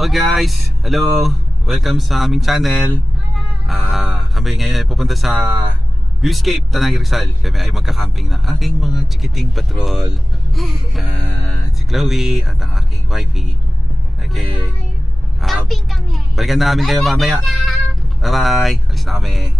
Oh guys, hello! Welcome sa aming channel. Kami ngayon ay pupunta sa Viewscape, Tanay, Rizal. Kami ay magka-camping ng aking mga chikiting patrol. Si Chloe at ang aking wifey. Okay. Camping kami. Balikan namin kayo mamaya. Bye bye! Alis na kami.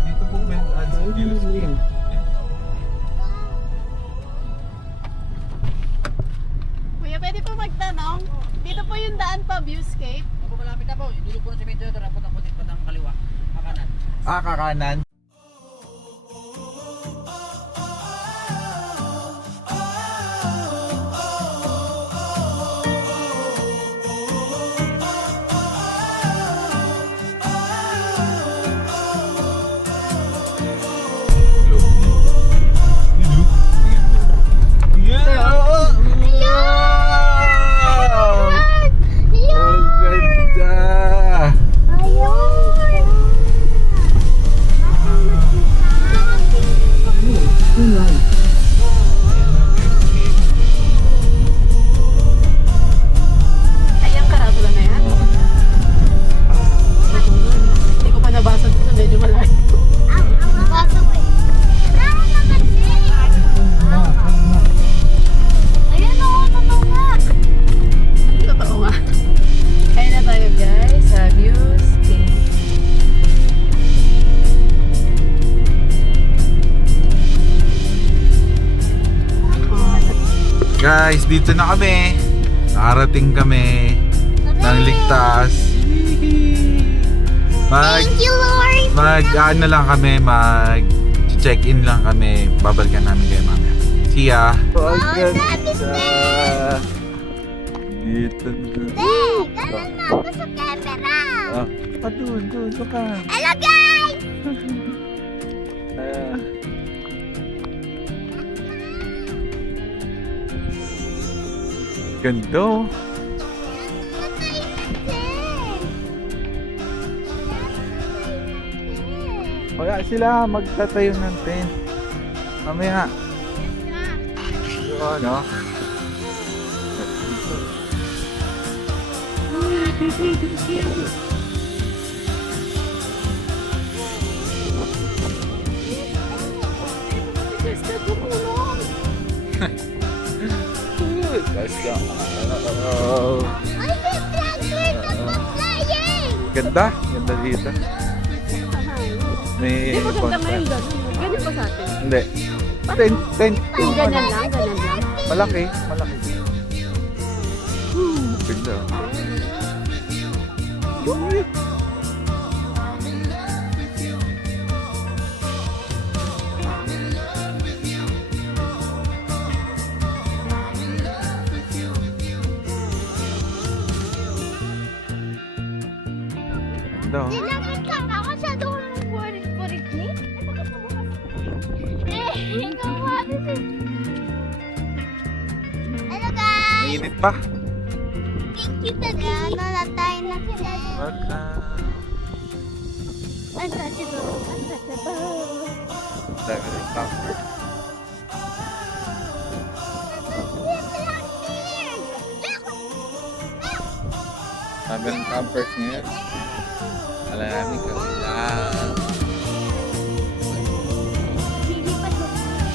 Dito po may ads sa Viewscape. Kuya, pwede po magtanong? Dito po yung daan pa, Viewscape. Opo, malapit na po. Idulo po ng semento ito. Rapot ang putik po ng kaliwa. Kakanan. Kakanan. Ayang karatula na yan. Hindi ko pa nabasa dito, medyo malayo. Baso ko eh. Ayun o, totoo nga. Totoo nga. Kaya na tayo guys sa Viewscape. Guys, dito na kami. Nakarating kami ng ligtas. Thank you, Lord. Ano lang kami, check-in lang kami. Babalikan namin kayo mamaya. See ya! Oh, ganda. Dito Ganun na ako sa camera. doon ka. Hello, guys! Ganda. Kaya sila magtatayo ng tent. Mamaya. Ano? Basta. Ay, may blackbird na pa-flying! Ganda dito. May Hindi maganda bonfire. ngayon ganun. Ganyan pa sa atin. Hindi. Tent. Ganyan lang. Malaki. Ganda. Ito. Dinapit lang ako sa doon ng purik-purik ni. Ikaw mami si... Hello guys! Mainit pa. Thank you talaga. Ano na tayo na sila. Welcome. Untouchable. Untouchable. Dami rin camper. Dami rin campers ngayon. Alam kami lang. Lilipat mo.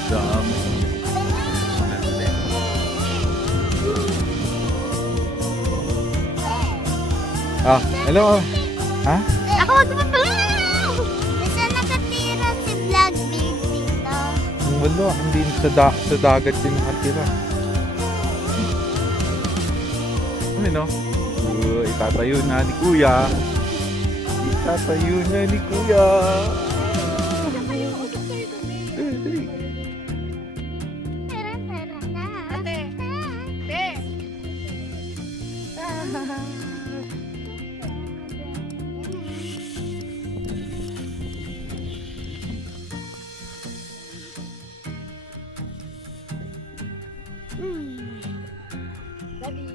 Dami. Ah, hello. Ha? Ako magpapalala! Basta nakatira si Blackbeard dito. Ang wala, hindi sa dagat yung nakatira. Ano no? Itatayo na ni Kuya. Itatayo na ni Kuya. Dali. Tara na. Ate. Te. Dali.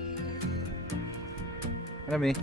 Alam eh.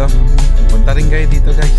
dito. Punta rin kayo dito guys.